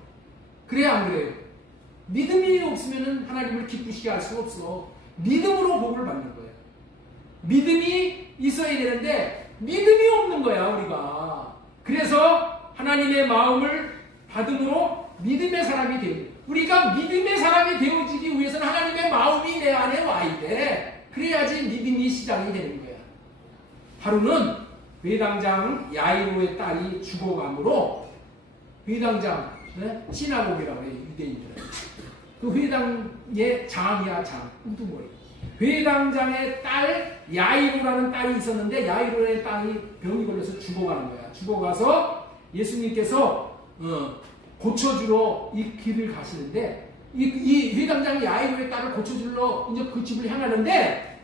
그래야 안 그래요? 믿음이 없으면 하나님을 기쁘시게 할 수가 없어. 믿음으로 복을 받는 거야. 믿음이 있어야 되는데 믿음이 없는 거야 우리가. 그래서 하나님의 마음을 받음으로 믿음의 사람이 되는 거야. 우리가 믿음의 사람이 되어지기 위해서는 하나님의 마음이 내 안에 와야 돼. 그래야지 믿음이 시작이 되는 거야. 하루는 회당장 야이로의 딸이 죽어감으로 회당장 네? 시나고기라고 해요. 유대인들은. 그 회당의 장이야, 장. 우두머리. 회당장의 딸 야이로라는 딸이 있었는데 야이로의 딸이 병이 걸려서 죽어가는 거야. 죽어가서 예수님께서 고쳐주러 이 길을 가시는데 이 회당장이 야이로의 딸을 고쳐주러 이제 그 집을 향하는데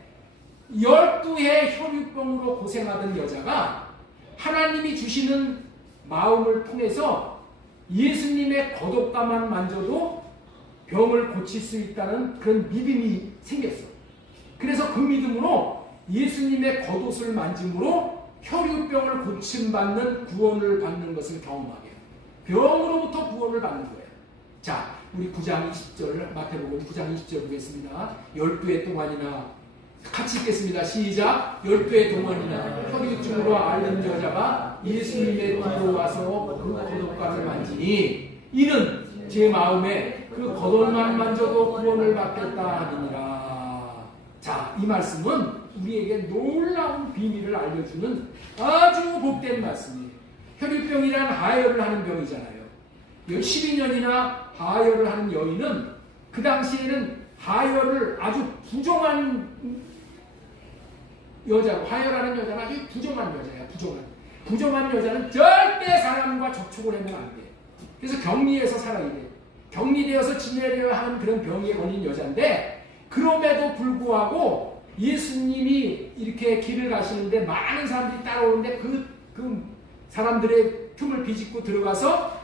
12해 혈유병으로 고생하던 여자가 하나님이 주시는 마음을 통해서 예수님의 겉옷가만 만져도 병을 고칠 수 있다는 그런 믿음이 생겼어. 그래서 그 믿음으로 예수님의 겉옷을 만짐으로 혈유병을 고침받는 구원을 받는 것을 경험하게 해요. 병으로부터 구원을 받는 거예요. 자, 우리 9장 20절 마태복음 9장 20절 보겠습니다. 12해 동안이나 같이 읽겠습니다. 시작. 12해 동안이나 혈유증으로 앓는 여자가 예수님의 뒤로 와서 그 겉옷가를 만지니 이는 제 마음에 그 겉옷만 만져도 구원을 받겠다 하니라. 자, 이 말씀은 우리에게 놀라운 비밀을 알려주는 아주 복된 말씀이에요. 혈유병이란 하혈을 하는 병이잖아요. 12년이나 하혈을 하는 여인은 그 당시에는 하혈을 아주 부정한 여자고, 하혈하는 여자는 아주 부정한 여자야. 부정한 여자는 절대 사람과 접촉을 하면 안 돼. 그래서 격리해서 살아야 돼. 격리되어서 지내려야 하는 그런 병에 걸린 여자인데, 그럼에도 불구하고 예수님이 이렇게 길을 가시는데 많은 사람들이 따라오는데 그 사람들의 틈을 비집고 들어가서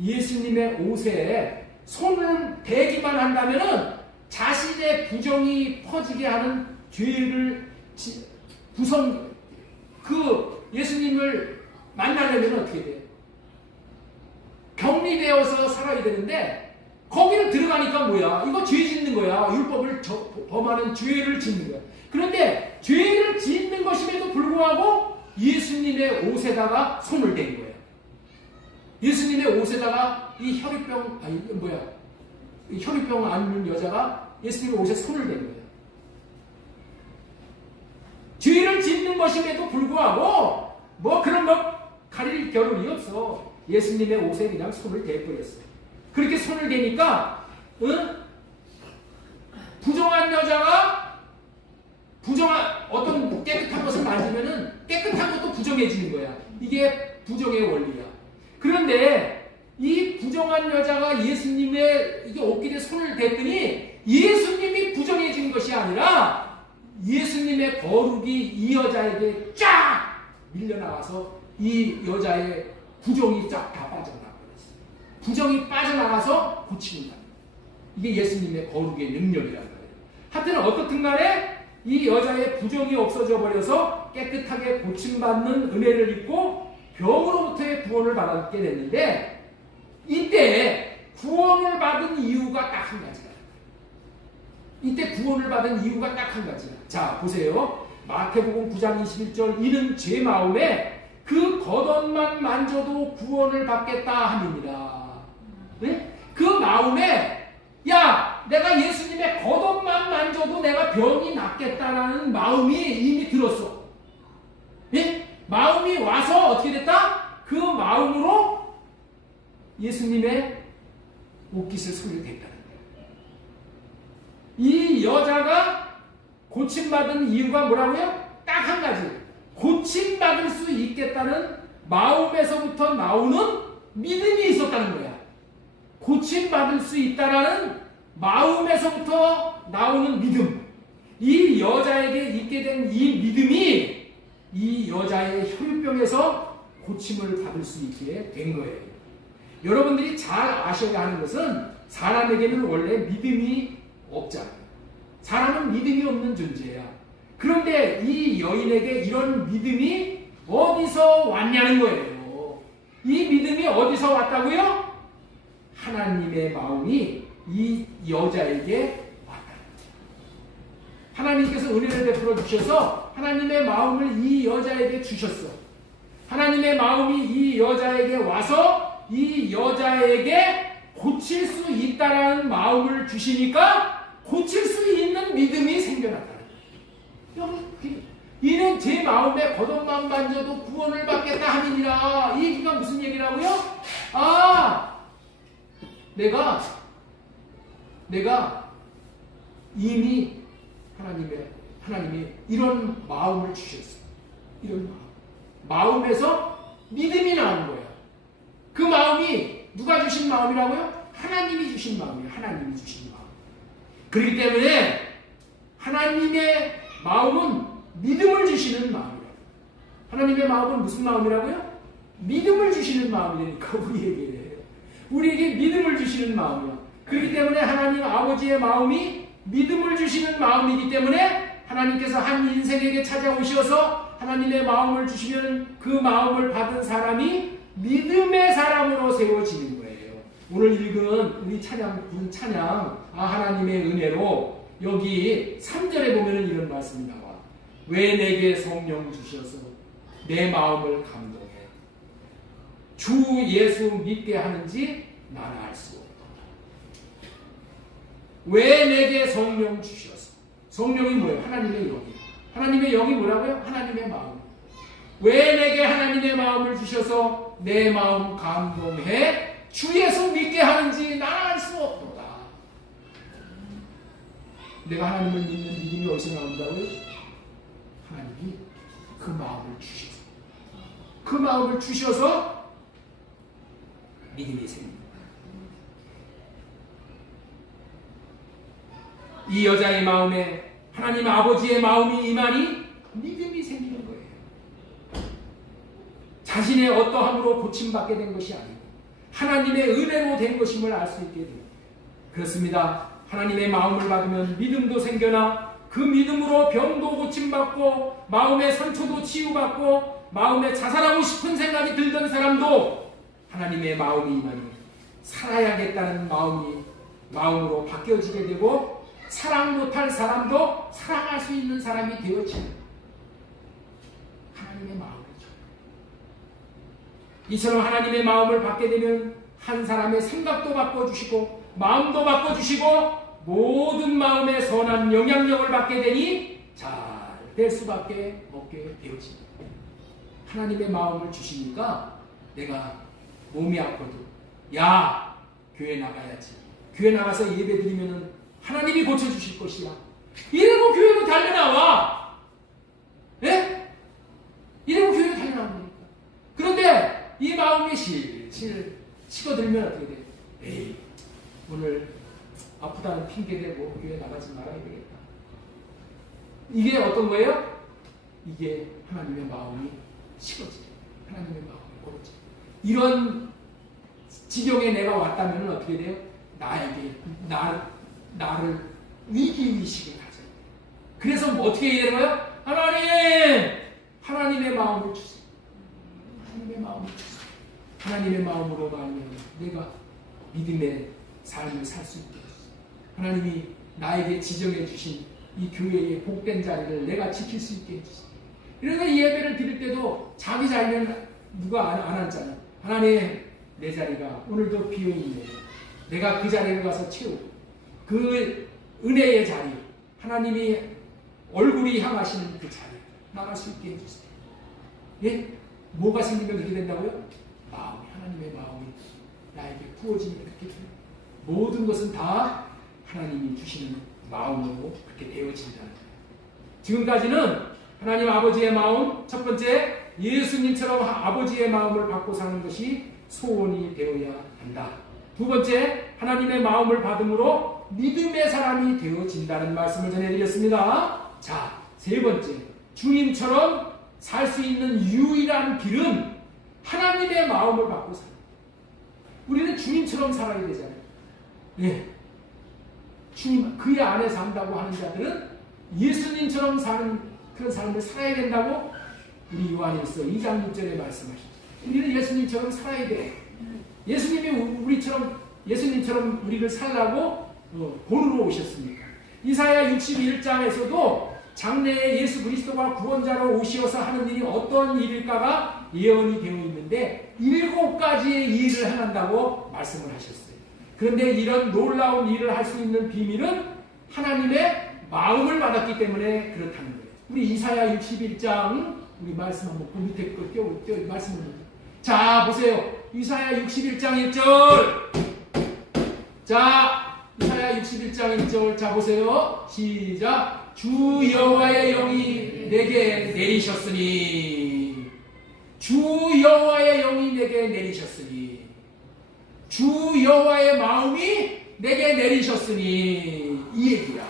예수님의 옷에 손을 대기만 한다면은 자신의 부정이 퍼지게 하는 죄를 예수님을 만나려면 어떻게 돼요? 격리되어서 살아야 되는데 거기를 들어가니까 뭐야? 이거 죄 짓는 거야. 율법을 범하는 죄를 짓는 거야. 그런데 죄를 짓는 것임에도 불구하고 예수님의 옷에다가 손을 댄 거예요. 예수님의 옷에다가 이 혈유병 앓는 여자가 예수님의 옷에 손을 댄 거예요. 죄를 짓는 것임에도 불구하고 그런 거 가릴 겨를이 없어. 예수님의 옷에 그냥 손을 대버렸어요. 그렇게 손을 대니까 부정한 여자가 어떤 깨끗한 것을 만지면은 깨끗한 것도 부정해지는 거야. 이게 부정의 원리야. 그런데 이 부정한 여자가 예수님의 이게 옷길에 손을 댔더니 예수님이 부정해진 것이 아니라 예수님의 거룩이 이 여자에게 쫙 밀려나가서 이 여자의 부정이 쫙 다 빠져나가 버렸어요. 부정이 빠져나가서 고치는 거예요. 이게 예수님의 거룩의 능력이라는 거예요. 하여튼 어떻든 간에 이 여자의 부정이 없어져 버려서 깨끗하게 고침받는 은혜를 입고 병으로부터의 구원을 받게 됐는데, 이때 구원을 받은 이유가 딱 한 가지야. 이때 구원을 받은 이유가 딱 한 가지야. 자, 보세요. 마태복음 9장 21절 이는 제 마음에 그 겉옷만 만져도 구원을 받겠다 함이니라. 네? 그 마음에 내가 예수님의 겉옷만 만져도 내가 병이 낫겠다라는 마음이 이미 들었어. 네? 마음이 와서 어떻게 됐다? 그 마음으로 예수님의 옷깃을 손을 댔다는 거예요. 이 여자가 고침받은 이유가 뭐라고요? 딱 한 가지. 고침받을 수 있겠다는 마음에서부터 나오는 믿음이 있었다는 거야. 고침받을 수 있다라는 마음에서부터 나오는 믿음. 이 여자에게 있게 된 이 믿음이 이 여자의 혈병에서 고침을 받을 수 있게 된 거예요. 여러분들이 잘 아셔야 하는 것은 사람에게는 원래 믿음이 없잖아요. 사람은 믿음이 없는 존재야. 그런데 이 여인에게 이런 믿음이 어디서 왔냐는 거예요. 이 믿음이 어디서 왔다고요? 하나님의 마음이 이 여자에게 왔다. 하나님께서 은혜를 베풀어 주셔서 하나님의 마음을 이 여자에게 주셨어. 하나님의 마음이 이 여자에게 와서 이 여자에게 고칠 수 있다라는 마음을 주시니까 고칠 수 있는 믿음이 생겨났다. 이는 제 마음에 겉옷만 만져도 구원을 받겠다 하니라. 이 얘기가 무슨 얘기라고요? 내가 이미 하나님이 이런 마음을 주셨어요. 이런 마음에서 믿음이 나온 거예요. 그 마음이 누가 주신 마음이라고요? 하나님이 주신 마음이에요. 하나님이 주신 마음. 그렇기 때문에 하나님의 마음은 믿음을 주시는 마음이에요. 하나님의 마음은 무슨 마음이라고요? 믿음을 주시는 마음이니까 우리에게 믿음을 주시는 마음이야. 그렇기 때문에 하나님 아버지의 마음이 믿음을 주시는 마음이기 때문에 하나님께서 한 인생에게 찾아오셔서 하나님의 마음을 주시면 그 마음을 받은 사람이 믿음의 사람으로 세워지는 거예요. 오늘 읽은 우리 찬양 하나님의 은혜로 여기 3절에 보면 이런 말씀이 나와. 왜 내게 성령 주셔서 내 마음을 감동해 주 예수 믿게 하는지 나는 알 수 없다. 왜 내게 성령 주셔서. 성령이 뭐예요? 하나님의 영이에요. 하나님의 영이 뭐라고요? 하나님의 마음. 왜 내게 하나님의 마음을 주셔서 내 마음 감동해 주 예수 믿게 하는지 나는 알 수 없도다. 내가 하나님을 믿는 믿음이 어디서 나온다고요? 하나님이 그 마음을 주셔서, 그 마음을 주셔서 믿음이 생깁니다. 이 여자의 마음에 하나님 아버지의 마음이 임하니 믿음이 생기는 거예요. 자신의 어떠함으로 고침받게 된 것이 아니고 하나님의 은혜로 된 것임을 알 수 있게 됩니다. 그렇습니다. 하나님의 마음을 받으면 믿음도 생겨나 그 믿음으로 병도 고침받고 마음의 상처도 치유받고 마음에 자살하고 싶은 생각이 들던 사람도 하나님의 마음이 임하니 살아야겠다는 마음으로 바뀌어지게 되고 사랑 못할 사람도 사랑할 수 있는 사람이 되어지는 하나님의 마음이죠. 이처럼 하나님의 마음을 받게 되면 한 사람의 생각도 바꿔주시고 마음도 바꿔주시고 모든 마음의 선한 영향력을 받게 되니 잘 될 수밖에 없게 되어집니다. 하나님의 마음을 주시니까 내가 몸이 아파도 야 교회 나가야지. 교회 나가서 예배 드리면은 하나님이 고쳐주실 것이야. 이러고 교회로 달려나와. 예? 이러고 교회로 달려나옵니까? 그런데 이 마음이 실실 치고들면 어떻게 돼? 에이 오늘 아프다는 핑계대고 교회 나가지 말아야 되겠다. 이게 어떤 거예요? 이게 하나님의 마음이 식어져요. 하나님의 마음이 고르죠. 이런 지경에 내가 왔다면 어떻게 돼요? 나를 위기의식을 가져요. 그래서 뭐 어떻게 해야 되는 거예요? 하나님의 마음을 주세요. 하나님의 마음을 주세요. 하나님의 마음으로 말하면 내가 믿음의 삶을 살 수 있게 해주세요. 하나님이 나에게 지정해 주신 이 교회의 복된 자리를 내가 지킬 수 있게 해주세요. 그래서 이 예배를 드릴 때도 자기 자리는 누가 안 앉잖아요. 하나님 내 자리가 오늘도 비어있네. 내가 그 자리에 가서 채우고 그 은혜의 자리 하나님이 얼굴이 향하시는 그 자리 나갈 수 있게 해주세요. 예? 뭐가 생기면 그렇게 된다고요? 하나님의 마음이 나에게 부어지면 그렇게 돼요. 모든 것은 다 하나님이 주시는 마음으로 그렇게 되어진다는 거예요. 지금까지는 하나님 아버지의 마음, 첫 번째 예수님처럼 아버지의 마음을 받고 사는 것이 소원이 되어야 한다. 두 번째 하나님의 마음을 받음으로 믿음의 사람이 되어진다는 말씀을 전해드렸습니다. 자, 세 번째 주님처럼 살 수 있는 유일한 길은 하나님의 마음을 받고 살아요. 우리는 주님처럼 살아야 되잖아요. 예. 주님, 그의 안에 산다고 하는 자들은 예수님처럼 사는 그런 삶을 살아야 된다고 우리 요한일서 2장 6절에 말씀하셨죠. 우리는 예수님처럼 살아야 돼요. 예수님처럼 우리를 살라고 본으로 오셨습니까? 이사야 61장에서도 장래에 예수 그리스도가 구원자로 오시어서 하는 일이 어떤 일일까가 예언이 되어 있는데 7가지의 일을 행한다고 말씀을 하셨어요. 그런데 이런 놀라운 일을 할 수 있는 비밀은 하나님의 마음을 받았기 때문에 그렇다는 거예요. 우리 이사야 61장 우리 말씀 한번 밑에 거 띄워 말씀을 자 보세요. 이사야 61장 1절 자, 이사야 61장 1절 자 보세요. 시작. 주 여호와의 영이 내게 내리셨으니 주 여호와의 영이 내게 내리셨으니 주 여호와의 마음이 내게 내리셨으니 이 얘기야.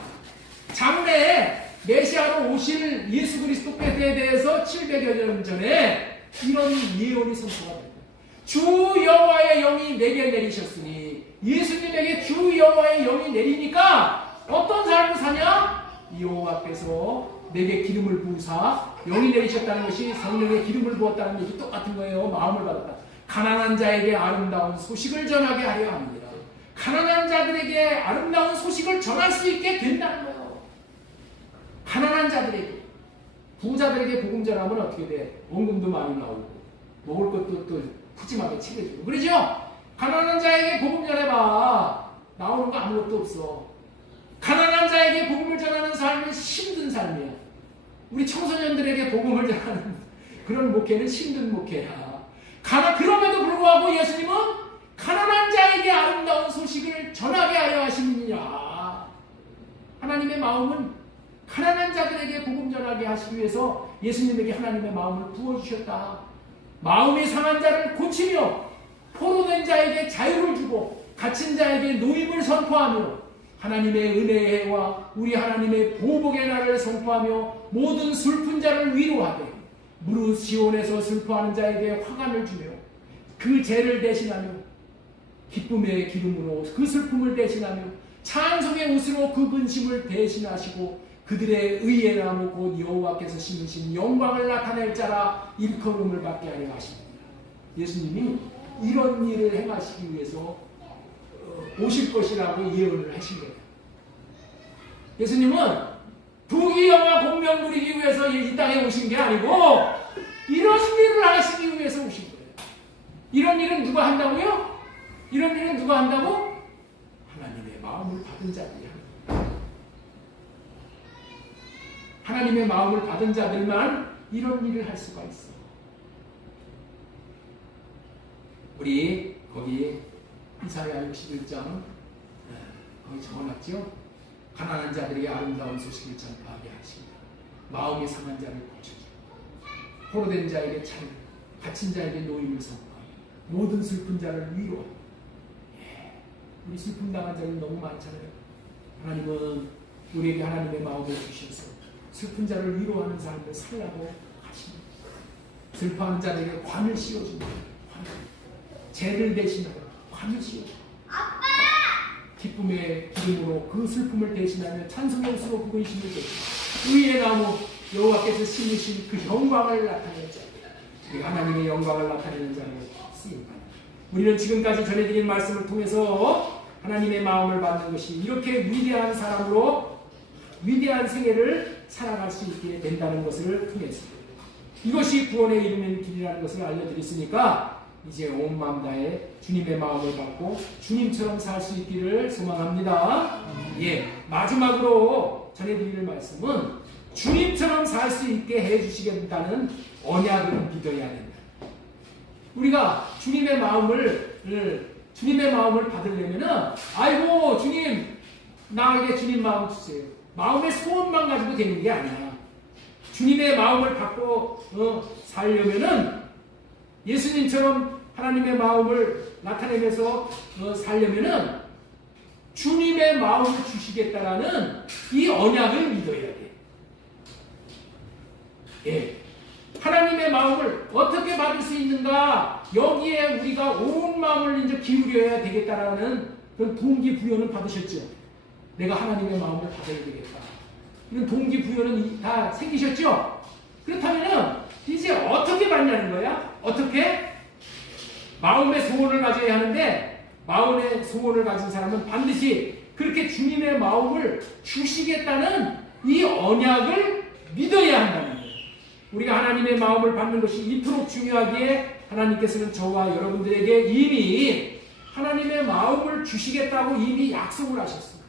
장래에 메시아로 오실 예수 그리스도께 대해서 700여 년 전에 이런 예언이 선포가 됩니다. 주 여호와의 영이 내게 내리셨으니 예수님에게 주 여호와의 영이 내리니까 어떤 삶을 사냐? 여호와께서 내게 기름을 부으사 영이 내리셨다는 것이 성령의 기름을 부었다는 얘기 똑같은 거예요. 마음을 받았다. 가난한 자에게 아름다운 소식을 전하게 하려 합니다. 가난한 자들에게 아름다운 소식을 전할 수 있게 된다는 거예요. 가난한 자들에게. 부자들에게 복음 전하면 어떻게 돼? 원금도 많이 나오고 먹을 것도 또 푸짐하게 챙겨주고 그러죠? 가난한 자에게 복음 전해봐. 나오는 거 아무것도 없어. 가난한 자에게 복음을 전하는 삶은 힘든 삶이야. 우리 청소년들에게 복음을 전하는 그런 목회는 힘든 목회야. 그럼에도 불구하고 예수님은 가난한 자에게 아름다운 소식을 전하게 하려 하시느니라. 하나님의 마음은 가난한 자들에게 복음 전하게 하시기 위해서 예수님에게 하나님의 마음을 부어주셨다. 마음이 상한 자를 고치며 포로된 자에게 자유를 주고 갇힌 자에게 노임을 선포하며 하나님의 은혜의 해와 우리 하나님의 보복의 날을 선포하며 모든 슬픈 자를 위로하게 무릇 시온에서 슬퍼하는 자에게 화관을 주며 그 죄를 대신하며 기쁨의 기름으로 그 슬픔을 대신하며 찬송의 옷으로 그 근심을 대신하시고 그들의 의의 나무 곧 여호와께서 심으신 영광을 나타낼 자라 일컬음을 받게 하려 하십니다. 예수님이 이런 일을 행하시기 위해서 오실 것이라고 예언을 하신 거예요. 예수님은 부귀영화 공명 누리기 위해서 이 땅에 오신 게 아니고 이런 일을 하시기 위해서 오신 거예요. 이런 일은 누가 한다고요? 이런 일은 누가 한다고? 하나님의 마음을 받은 자들이 합니다. 하나님의 마음을 받은 자들만 이런 일을 할 수가 있어. 우리 거기 이사야 61장 거기 적어놨죠? 가난한 자들에게 아름다운 소식을 전파하게 하십니다. 마음이 상한 자를 고쳐주고 포로된 자에게 자유, 갇힌 자에게 노임을 선포하며 모든 슬픈 자를 위로하며 우리 슬픔 당한 자는 너무 많잖아요. 하나님은 우리에게 하나님의 마음을 주셔서 슬픈 자를 위로하는 삶을 살라고 하십니다. 슬퍼하는 자에게 관을 씌워줍니다. 죄를 대신하고 관을 씌워줍니다. 기쁨의 기름으로 그 슬픔을 대신하며 찬송의 옷으로 그 근심을 대신하며 의의 나무 여호와께서 심으신 그 영광을 나타내는 자, 우리가 하나님의 영광을 나타내는 자로 쓰입니다. 우리는 지금까지 전해드린 말씀을 통해서 하나님의 마음을 받는 것이 이렇게 위대한 사람으로 위대한 생애를 살아갈 수 있게 된다는 것을 통해서 이것이 구원에 이르는 길이라는 것을 알려드렸으니까 이제 온 마음 다해 주님의 마음을 받고 주님처럼 살 수 있기를 소망합니다. 마지막으로 전해드릴 말씀은 주님처럼 살 수 있게 해주시겠다는 언약을 믿어야 된다. 우리가 주님의 마음을 받으려면은 아이고 주님 나에게 주님 마음 주세요. 마음의 소원만 가지고 되는 게 아니야. 주님의 마음을 받고 살려면은 예수님처럼 하나님의 마음을 나타내면서 살려면은 주님의 마음을 주시겠다라는 이 언약을 믿어야 돼. 하나님의 마음을 어떻게 받을 수 있는가? 여기에 우리가 온 마음을 이제 기울여야 되겠다라는 그런 동기부여는 받으셨죠. 내가 하나님의 마음을 받아야 되겠다. 이런 동기부여는 다 생기셨죠? 그렇다면은 이제 어떻게 받냐는 거야? 어떻게? 마음의 소원을 가져야 하는데 마음의 소원을 가진 사람은 반드시 그렇게 주님의 마음을 주시겠다는 이 언약을 믿어야 한다는 거예요. 우리가 하나님의 마음을 받는 것이 이토록 중요하기에 하나님께서는 저와 여러분들에게 이미 하나님의 마음을 주시겠다고 이미 약속을 하셨습니다.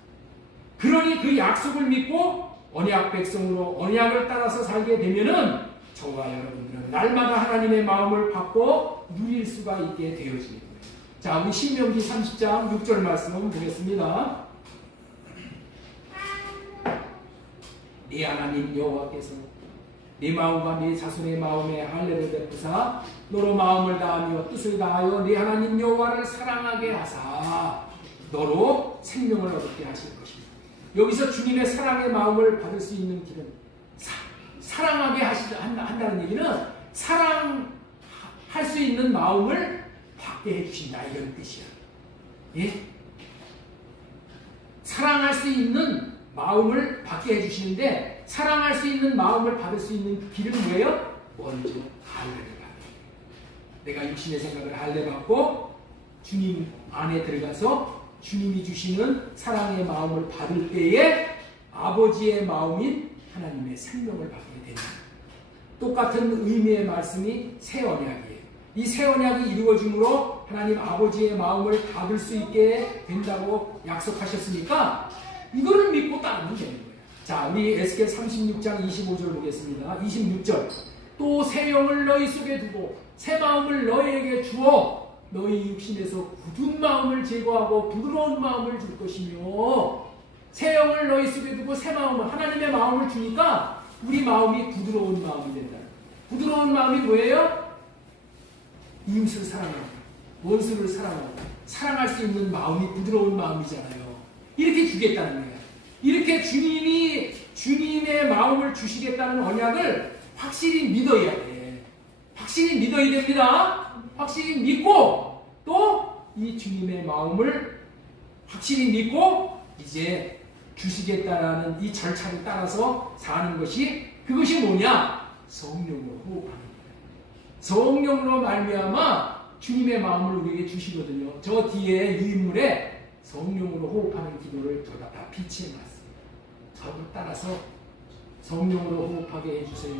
그러니 그 약속을 믿고 언약 백성으로 언약을 따라서 살게 되면은 저와 여러분들은 날마다 하나님의 마음을 받고 누릴 수가 있게 되어지는 거예요. 자, 우리 신명기 30장 6절 말씀 보겠습니다. 네 하나님 여호와께서 네 마음과 네 자손의 마음에 할례를 베푸사 너로 마음을 다하며 뜻을 다하여 네 하나님 여호와를 사랑하게 하사 너로 생명을 얻게 하실 것입니다. 여기서 주님의 사랑의 마음을 받을 수 있는 길은 사랑하게 한다는 얘기는 사랑할 수 있는 마음을 받게 해주신다 이런 뜻이야. 예? 사랑할 수 있는 마음을 받게 해주시는데 사랑할 수 있는 마음을 받을 수 있는 길은 뭐예요? 먼저 할례를 받는. 내가 육신의 생각을 할례 받고 주님 안에 들어가서 주님이 주시는 사랑의 마음을 받을 때에 아버지의 마음인 하나님의 생명을 받게 됩니다. 똑같은 의미의 말씀이 새 언약이에요. 이 새 언약이 이루어짐으로 하나님 아버지의 마음을 받을 수 있게 된다고 약속하셨으니까 이거를 믿고 따르면 되는 거예요. 자, 우리 에스겔 36장 25절 보겠습니다. 26절. 또 새 영을 너희 속에 두고 새 마음을 너희에게 주어 너희 육신에서 굳은 마음을 제거하고 부드러운 마음을 줄 것이며 새 영을 너희 속에 두고 새 마음을 하나님의 마음을 주니까 우리 마음이 부드러운 마음이 된다. 부드러운 마음이 뭐예요? 이웃을 사랑하고 원수를 사랑하고 사랑할 수 있는 마음이 부드러운 마음이잖아요. 이렇게 주겠다는 거예요. 이렇게 주님이 주님의 마음을 주시겠다는 언약을 확실히 믿어야 돼. 확실히 믿어야 됩니다. 확실히 믿고 또 이 주님의 마음을 확실히 믿고 이제 주시겠다라는 이 절차를 따라서 사는 것이 그것이 뭐냐? 성령으로 호흡하는 거예요. 성령으로 말미암아 주님의 마음을 우리에게 주시거든요. 저 뒤에 유인물에 성령으로 호흡하는 기도를 저다 다 비치해놨어요. 저를 따라서 성령으로 호흡하게 해주세요.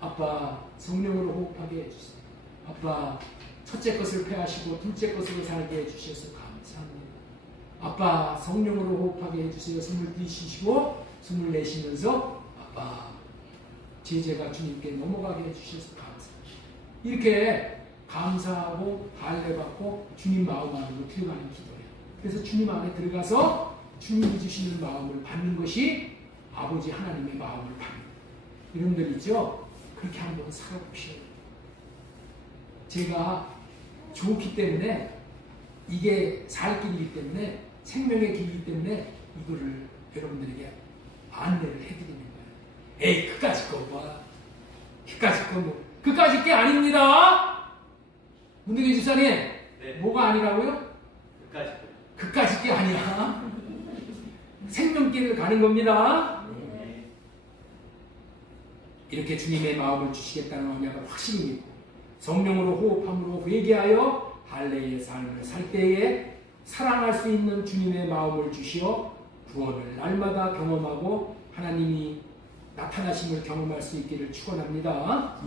아빠 성령으로 호흡하게 해주세요. 아빠 첫째 것을 패하시고 둘째 것으로 살게 해주셔서 감사합니다. 아빠 성령으로 호흡하게 해주세요. 숨을 들이쉬시고 숨을 내쉬면서 아빠 제재가 주님께 넘어가게 해주셔서 감사합니다. 이렇게 감사하고 할례받고 주님 마음 안으로 들어가는 기도예요. 그래서 주님 안에 들어가서 주님이 주시는 마음을 받는 것이 아버지 하나님의 마음을 받는 여러분들 있죠? 그렇게 한번 살아보셔야 돼요. 제가 좋기 때문에 이게 살 길이기 때문에 생명의 길이기 때문에 이거를 여러분들에게 안내를 해드리는 거예요. 에이 그까짓 거 봐. 그까짓 거 뭐. 그까짓 게 아닙니다. 문득이 집사님 네. 뭐가 아니라고요? 그까짓 게 아니야. 생명길을 가는 겁니다. 네. 이렇게 주님의 마음을 주시겠다는 언약을 확실히 믿고 성령으로 호흡함으로 회개하여 할례의 삶을 살 때에 사랑할 수 있는 주님의 마음을 주시어 구원을 날마다 경험하고 하나님이 나타나심을 경험할 수 있기를 축원합니다.